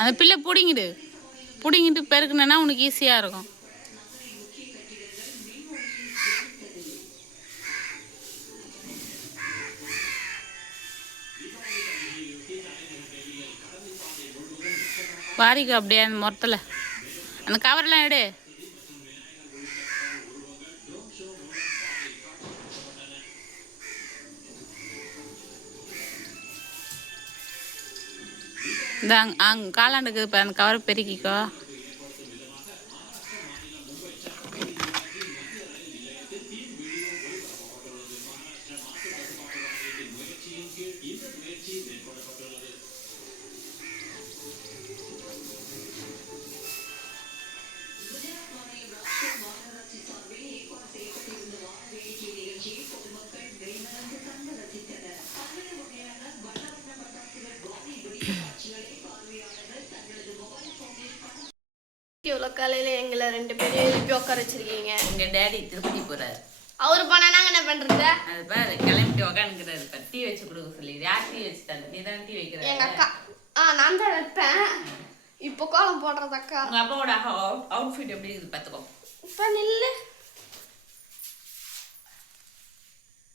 அந்த பிள்ளை பிடிங்கிடு. பிடிங்கிட்டு பெருக்குனா உனக்கு ஈஸியாக இருக்கும். வாரிக்கு அப்படியே அந்த முரத்தில். அந்த கவர்லாம் எடு. இந்த அங் காலாண்டுக்கு இப்போ அந்த கவரை பெருக்கிக்கோ. இவ்வளோ காலையில் எங்களை ரெண்டு பேரும் எழுப்பி உட்கார வச்சிருக்கீங்க. எங்கள் டேடி திருப்பதி போகிறார் அவர் போனா நாங்கள் என்ன பண்ணுறது அது பாரு கிளம்பிட்டு உக்காந்துக்கிறாரு இப்போ டீ வச்சு கொடுக்க சொல்லி. யார் டீ வச்சு தரல நீ தானே டீ வைக்கிற அக்கா. ஆ நான் தான் வைப்பேன். இப்போ கோலம் போடுறது அக்கா. உங்கள் அப்பாவோட அவுட்ஃபிட் எப்படி இருக்குது பார்த்துக்கோ. இப்போ நில்லு.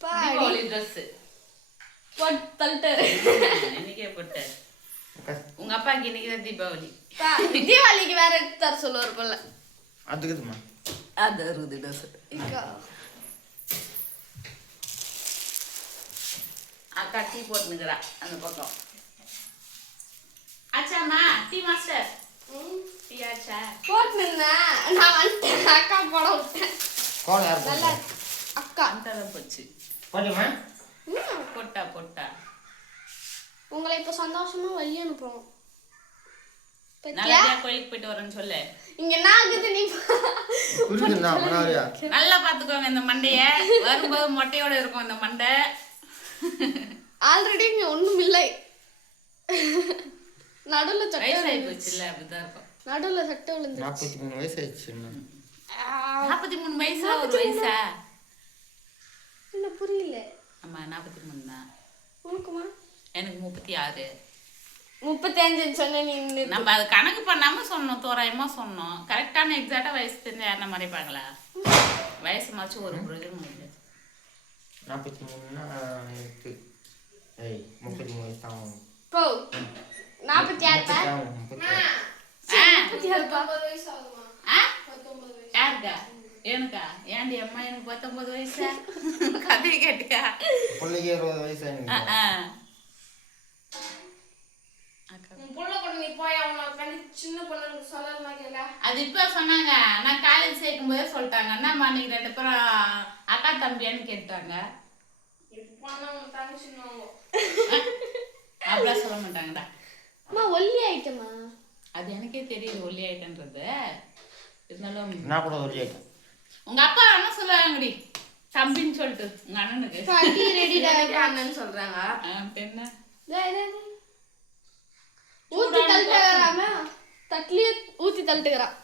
தீபாவளி ட்ரெஸ்ஸு போட்டு தள்ளிட்டாரு. இன்னைக்கே போட்டார். உங்க அப்பாக்கு இன்னைக்கு தான் தீபாவளி. பா, தீபாவளிக்கு வேற எடுத்து தர சொல்லுவார் போல. அதுக்குதுமா அது அறுபது அக்கா அக்கா டீ போட்டுனுக்குறா அந்த பக்கம். ஆச்சாம்மா டீ மாஸ்டர். டீ ஆச்சா? நான் வந்துட்டேன் அக்கா போட விட்டேன். யார் அக்கா. அந்த போச்சு. போட்டுமா? போட்டா. உங்களை இப்போ சந்தோஷமா வழி அனுப்புறோம். நல்லபடியா கோயிலுக்கு போயிட்டு வரேன்னு சொல்லு. இங்க என்ன ஆகுது நீ? புரியுதுண்ணா மனாரியா. நல்லா பாத்துக்கோங்க இந்த மண்டைய. வரும்போது மொட்டையோட இருக்கும் இந்த மண்டை. ஆல்ரெடி இங்க ஒண்ணும் இல்லை. நடுவுல சட்டை வயசாகி விழுந்துருச்சு. போச்சு இல்ல அப்படிதான் இருக்கும். நடுவுல சட்டை விழுந்து நாற்பத்தி மூணு வயசு ஆயிடுச்சு இன்னும். நாற்பத்தி மூணு வயசுல ஒரு வயசா? என்ன புரியல. ஆமா நாற்பத்தி மூணு தான். உனக்குமா? எனக்கு முப்பத்தி ஆறு. முப்பத்தி அஞ்சுன்னு சொன்ன நீ நம்ம அது கணக்கு பண்ணாம சொன்னோம் தோராயமா சொன்னோம். கரெக்டான எக்ஸாக்டா வயசு தெரிஞ்சா யாருன்னா மறைப்பாங்களா வயசு மாச்சும் ஒரு பிரயோஜனம் இல்லை நாற்பத்தி மூணுன்னா எனக்கு ஏய் முப்பத்தி மூணு வயசு தான். போ நாற்பத்தி ஆறு. முப்பத்தி ஆறு. ஆ. முப்பத்தி ஆறு பா. ஆ? யாருக்கா? எனக்கா? ஏன்டி அம்மா எனக்கு பத்தொன்பது வயசா? கதையை கேட்டியா பிள்ளைக்கு இருபது வயசு உன் புள்ள கூட நீ போய் அவனை வந்து சின்ன பொண்ணுக்கு சொல்லணுமா கேள. அது இப்ப சொன்னாங்க. நான் காலேஜ் சேர்க்கும் போதே சொல்லிட்டாங்க. என்னம்மா நீங்க ரெண்டு பேரும் அக்கா தம்பியான்னு கேட்டாங்க இப்போ அப்படிலாம் சொல்ல மாட்டாங்கடா. அம்மா ஒல்லி ஆயிட்டமா அது எனக்கே தெரியுது ஒல்லி ஆயிட்டன்றது இருந்தாலும் நான் கூட ஒரு ஐட்டம். உங்க அப்பா என்ன சொல்லுவாங்கடி. தம்பின்னு சொல்லிட்டு உங்க அண்ணனுக்கு. அண்ணன் சொல்றாங்க. என்ன. ஊத்தி தள்ளிட்டுறாம தட்லியே ஊத்தி தள்ளிட்டுக்கிறான்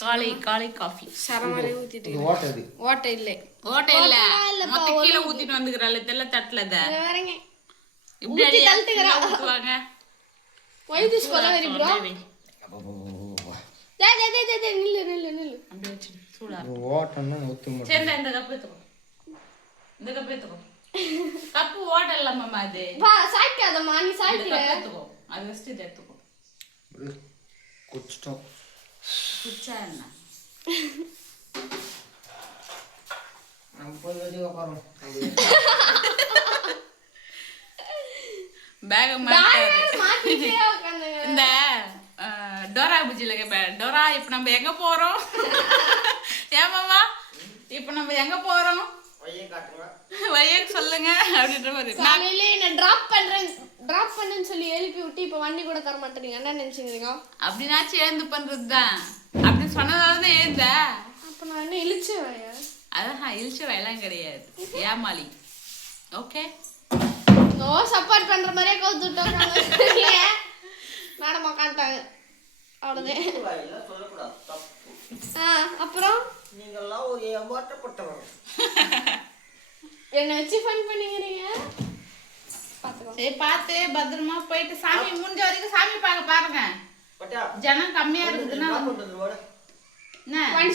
காலை காலை காஃபி சரமாரி ஊத்திட்டு இது ஓட்டது ஓட்டை இல்லை. ஓட்டை இல்ல. மொத்த கீழே ஊத்திட்டு வந்துக்கிறாள். தெல்ல தட்டலத. இங்க வரேங்க இப்படி தள்ளிட்டுக்கிறா. ஊத்துவாங்க? ஒய் திஸ் கொலை வெரி ப்ரோ வை. டேய் டேய் டேய், டேய் நில்லு நில்லு நில்லு. அப்படியே வச்சு சூடா. இது ஊற்றி மட்டும் சரி இந்த கப்பு எடுத்துக்கோ. இந்த கப்பு எடுத்துக்கோ. கப்பு ஓட்ட இல்லாமம்மா அது. பா சாய்க்காதம்மா நீ சாய்க்கிற. கப்பு எடுத்துக்கோ. அது இதை எடுத்துக்கோ. குடிச்சிட்டோம். குச்சா என்ன நம்ம போய் வச்சு உட்காரோம் பேக இந்த டோரா புஜில கேட்பேன் டோரா இப்போ நம்ம எங்க போறோம்? ஏமாமா இப்போ நம்ம எங்க போறோம்? பையன் காட்டுங்க. வழியை சொல்லுங்க அப்படின்ற மாதிரி. நான் காலையில என்ன டிராப் பண்றேன் டிராப் பண்ணுன்னு சொல்லி எழுப்பி விட்டு இப்ப வண்டி கூட தர மாட்டேங்க என்ன நினைச்சுக்கிறீங்க? அப்படின்னாச்சும் எழுந்து பண்றதுதான். அப்படி சொன்னதால தான் எழுந்த. அப்ப நான் என்ன இழிச்சு வரையா அதான் இழிச்ச வேலைலாம் கிடையாது. ஏமாளி. ஓகே? நோ சப்போர்ட் பண்ற மாதிரியே கவுத்துட்டோம் மேடம் உக்காந்துட்டாங்க. அவ்வளோதான் ஆ அப்புறம்? நீங்கள்லாம் ஒரு ஏமாற்றப்பட்டவர் என்னை வச்சு ஃபன் பண்ணிக்கிறீங்க? சரி பார்த்து பத்திரமா போயிட்டு சாமி முடிஞ்ச வரைக்கும் சாமி பார்க்க பாருங்க. ஜனம் கம்மியா இருக்குதுன்னா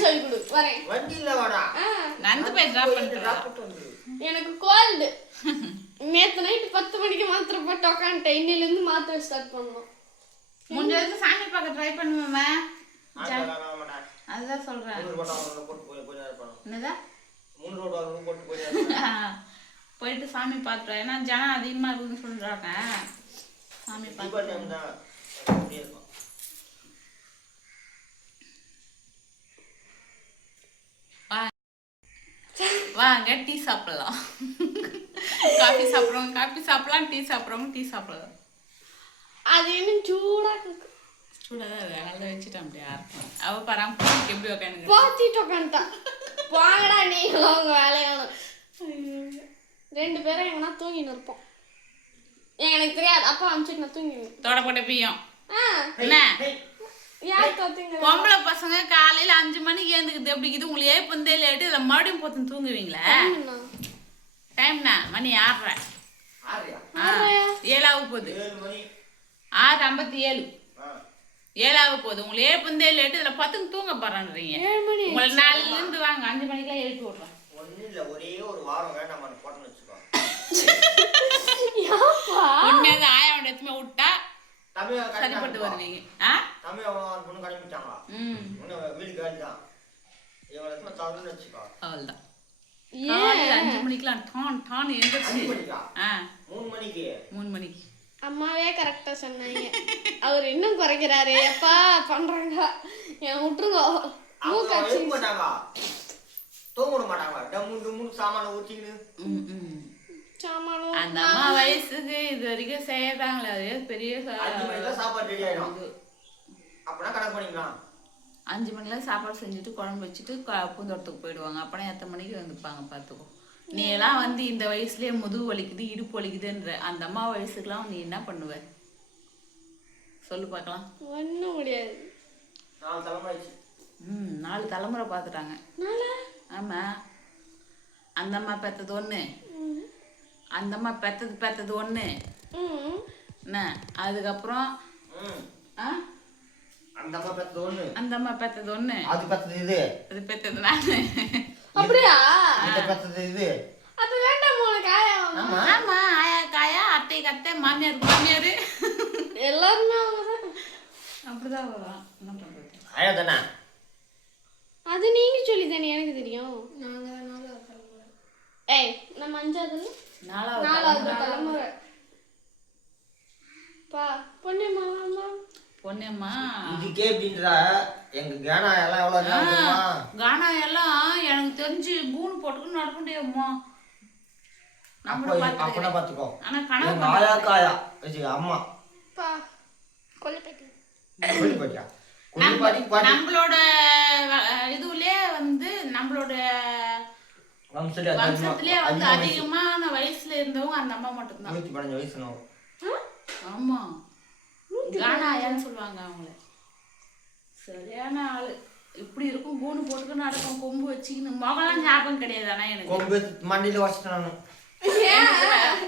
சொல்லி கொடு வரேன். வாடா. நந்து போய் ட்ராப் பண்ணிட்டு. எனக்கு கோல்டு நேத்து நைட்டு பத்து மணிக்கு மாத்திரை போட்டு உக்காந்துட்டேன். இன்னிலேருந்து மாத்திரை ஸ்டார்ட் பண்ணணும். முடிஞ்ச வரைக்கும் சாமி பார்க்க ட்ரை வாடா. அதுதான் சொல்றேன். மூணு ரோடு வாங்கணும், போட்டு போய் கொஞ்ச நேரம் இருப்பானு. என்னதா? மூணு ரோடு வாங்கணும், போட்டு போய் நேரம் இருப்பானு. போயிட்டு சாமி பார்த்துட்டோம் ஏன்னா ஜனம் அதிகமா இருக்குதுன்னு சொல்றாங்க. சாமி பார்த்து. வாங்க டீ சாப்பிடலாம். காஃபி சாப்பிட்றவங்க காஃபி சாப்பிடலாம் டீ சாப்பிட்றவங்க டீ சாப்பிடலாம். அது இன்னும் சூடா இருக்கு. சூடாக அதனால வச்சுட்டேன் அப்படியே யாருக்கும் அவ பராம எப்படி உட்காந்து பாத்திட்டு உக்காந்துட்டான் வாங்கடா நீங்களும் உங்க வேலையான ரெண்டு பேரும் எங்கன்னா தூங்கின்னு இருப்போம். எனக்கு தெரியாது. அப்பா அனுப்பிச்சிட்டு நான் தூங்கிடுவேன். தொட போட்ட பியும் ஆ. என்ன? யார் தோத்துங்க? பொம்பளை பசங்க காலையில அஞ்சு மணிக்கு ஏந்துக்குது எப்படி இருக்குது? உங்களுக்கு ஏப்பந்தே லேட்டு இதில் மறுபடியும் போத்து தூங்குவீங்களா? டைம்னா மணி ஆறரை. ஆறியா? ஆ, ஏழாவது போகுது. ஆறு ஐம்பத்தி ஏழு. ஏழாவது போகுது. உங்களுக்கு ஏப்பந்தே லேட்டு இதில் பத்துக்கு தூங்க போறான்றீங்க. ஏழு மணி உங்களை நாலுல இருந்து வாங்க அஞ்சு மணிக்கெல்லாம் எழுப்பி விட்றோம். ஒண்ணும் இல்ல, ஒரே ஒரு வாரம் வேண்டாம் போட்டோன்னு வச்சுக்கோ யாப்பா உண்மையாக ஆயாவோட எடுத்துமே விட்டா சரிப்பட்டு வருவீங்க. ஆ? தமிழ் பொண்ணு கிளம்பிட்டாங்களா ம். வீடு காலி தான் எத்தனை தரணும்னு வச்சுக்கோ. அவ்வளோதான் காலையில் அஞ்சு மணிக்கெல்லாம் டான் டான் எந்திரிச்சு. மூணு மணிக்கு. மூணு மணிக்கு. அம்மாவே கரெக்டா சொன்னாங்க. அவர் இன்னும் குறைக்கிறாரு. எப்பா பண்றாங்க? என் விட்டுருங்க. மூக்காச்சி மாட்டாங்க தூங்க மாட்டாங்க டம்மு டம்முன்னு சாமான ஊற்றிக்கின்னு ம் ம். சாமானும் அந்த அம்மா வயசுக்கு இது வரைக்கும் செய்யறாங்களே அதே பெரிய சாப்பாடு ரெடி ஆயிடும். அப்பனா கணக்கு பண்ணிக்கலாம். அஞ்சு மணிலாம் சாப்பாடு செஞ்சுட்டு குழம்பு வச்சுட்டு பூந்தோட்டத்துக்கு போயிடுவாங்க. அப்பனா எத்தனை மணிக்கு வந்துப்பாங்க பார்த்துக்கோ. நீ எல்லாம் வந்து இந்த வயசுலயே முதுகு வலிக்குது இடுப்பு வலிக்குதுன்ற அந்த அம்மா வயசுக்குலாம் நீ என்ன பண்ணுவ? சொல்லு பார்க்கலாம் ஒன்றும் முடியாது. நாலு தலைமை ஆயிடுச்சு ம் நாலு தலைமுறை பார்த்துட்டாங்க. நாளா? ஆமா. அந்த அம்மா பெத்தது ஒன்று அந்த அம்மா பெத்தது பெத்தது ஒன்று ம். என்ன? அதுக்கப்புறம் ம். ஆ? அந்த அம்மா பெற்றது ஒண்ணு. அந்த அம்மா பெத்தது ஒன்று அது பெற்றது இது. அது பெத்தது நான். அப்படியா? இதை பெற்றது இது. அப்ப வேண்டாம் உனக்கு ஆயா. ஆமா. ஆமா ஆயா காயா அத்தை மாமியாருக்கு மாமியார் எல்லாருமே அவங்கதான் அப்படிதான் வரும் என்ன பண்றது? ஆயா தானே? அது நீங்க சொல்லி தானே எனக்கு தெரியும் ஏய் நம்ம அஞ்சாவதுல நாலாவது நாலாவது தலைமுறை. பா பொண்ணு மாமா. பொண்ணுமா? இதுக்கே அப்படின்ற எங்க கேனா எல்லாம் எவ்வளவு கானா எல்லாம் எனக்கு தெரிஞ்சு கூணு போட்டுக்கிட்டு நடக்க முடியாதும்மா அப்ப நம்மள அப்பனா பாத்துக்கோ ஆனா கனவு ஆயா காயா. வச்சுக்க அம்மா. பா கொல்லிப்பேட்டை. சொல்லி பாட்டியா கொஞ்சம் பாட்டி. பாட்டி நம்மளோட இதுலயே வந்து நம்மளோட வம்சத்துல வந்து அதிகமா அதிகமான வயசுல இருந்தவங்க அந்த அம்மா மட்டும்தான். ஆமா. கானாயான்னு சொல்லுவாங்க அவங்கள. சரியான ஆளு. இப்படி இருக்கும் கூணு போட்டுக்கு நடக்கும் கொம்பு வச்சுக்கின்னு. முகம்லாம் ஞாபகம் கிடையாது ஆனா எனக்கு. கொம்பு மண்டியில வச்சுட்டேன் நானு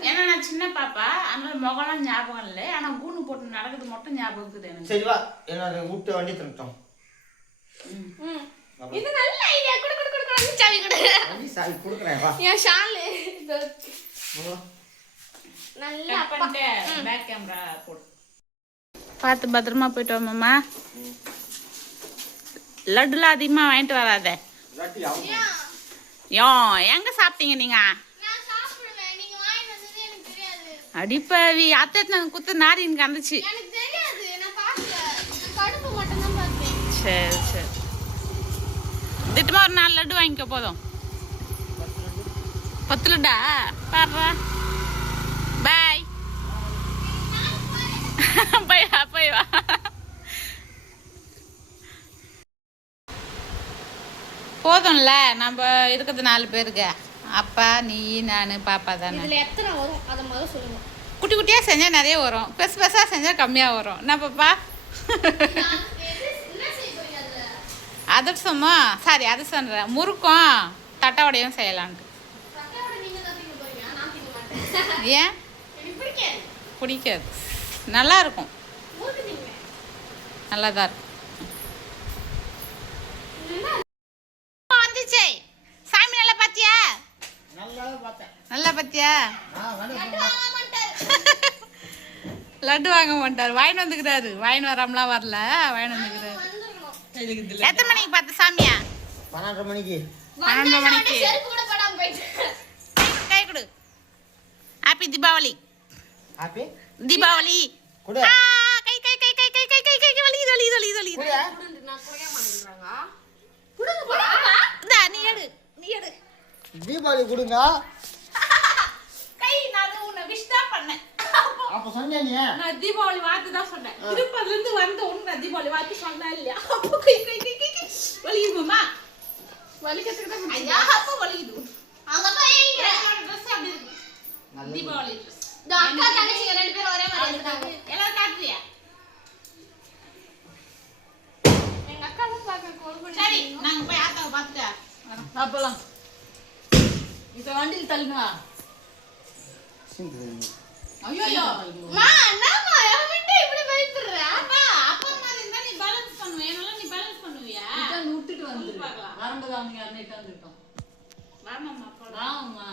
ஏன்னா நான் சின்ன பாப்பா அதனால முகம்லாம் ஞாபகம் இல்லை. ஆனா கூணு போட்டு நடக்கிறது மட்டும் ஞாபகம் இருக்குது எனக்கு. சரி வா. என்னோட விட்டு வண்டி திருட்டோம் ம். இது நல்ல ஐடியா குடு குடு குடு குடு. சாவி குடு. சாவி கொடுக்குறேன் வா. என் ஷாலு. நல்ல கட் பண்ணிட்டு பேக் கேமரா போடு. பார்த்து பத்திரமா போயிட்டு வாமாம்மா லட்டுலாம் அதிகமாக வாங்கிட்டு வராத. யோ எங்க சாப்பிட்டீங்க நீங்க? அடிப்பாவி அத்தை குத்து நாரி எனக்கு வந்துச்சு. சரி சரி. திட்டமா ஒரு நாலு லட்டு வாங்கிக்க போதும். பத்து லட்டா. பாடுறா பாய் போய் வா போய் வா போதும்ல நம்ம இருக்கிறது நாலு பேருக்கு. அப்பா நீ நான் பாப்பா தானே. இதுல எத்தனை வரும்? அதை முதல்ல சொல்லுங்க. குட்டி குட்டியாக செஞ்சால் நிறைய வரும். பெருசு பெருசாக செஞ்சால் கம்மியாக வரும். பாப்பா? நான் அதுல அதிரசமா சாரி அதிரசம்ன்றேன் முறுக்கும் தட்டவடையும் செய்யலான்ட்டு. ஏன்? பிடிக்காது. நல்லா இருக்கும். நல்லா தான் இருக்கு வந்துச்சு சாமி நல்லா பாத்தியா நல்லா பார்த்தேன் நல்லா பாத்தியா? லட்டு வாங்க மாட்டார். வாயின் வந்துக்கிறாரு. வாயின் வராமலாம் வரல. வாயின் வந்துக்கிறாரு. எத்தனை மணிக்கு பார்த்த சாமியா? பன்னெண்டரை மணிக்கு. பன்னெண்டு மணிக்கு. கை கொடு ஹாப்பி தீபாவளி ஹாப்பி தீபாவளி கொடு. ஆ, கை கை கை கை கை கை கை கை கை வலிக்குது வலிக்குது வலிக்குது நீ எடு. நீ எடு. தீபாவளி கொடுங்க கை நான் உன்னை விஷ் தான் பண்ணேன் அப்ப சொன்னே நீ. நான் தீபாவளி வாழ்த்து தான் சொன்னேன். திருப்பதில இருந்து வந்த நான் தீபாவளி வாழ்த்து சொன்னேன் இல்லையா? அப்போ கை கை கை கை கை. வலிக்குதுமா வலிக்கிறதுக்கு தான் ஐயா அப்போ வலிக்குது. அங்க போய் ட்ரெஸ் அப்படி இருக்கு. தீபாவளி ட்ரெஸ் அக்கா ரெண்டு பேரும் ஒரே மாதிரி எல்லாம் காட்டுறியா? எங்க அக்கா பார்க்க கோல் பண்ணி சரி நாங்க போய் ஆத்தாவை பார்த்துட்டா அப்பலாம் இப்ப வண்டியில் தள்ளுங்க. ஐயோ மா என்னம்மா எவன்கிட்ட இப்படி பயப்படுற அப்பா அப்பா மாதிரி இருந்தா நீ பேலன்ஸ் பண்ணுவியா என்னால நீ பேலன்ஸ் பண்ணுவியா? விட்டுட்டு வந்துரு. பார்க்கலாம். வரும்போது அவங்க யாருன்னு வந்துட்டோம் வாமாம்மா ஆமா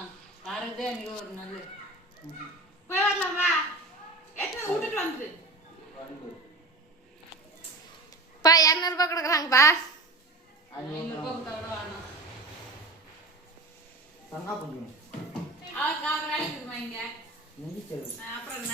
வரதே அன்னைக்கு ஒரு நல்ல போய் வரலாம் வா. எத்தனை விட்டுட்டு வந்துரு. பா இரநூறுபா கொடுக்குறாங்கப்பா. ஐநூறு ரூபாய் கொடுத்தா கூட வேணாம். சொன்னா புரியும் அவருக்கு அவர் வேலைக்கு வாங்க. Mau.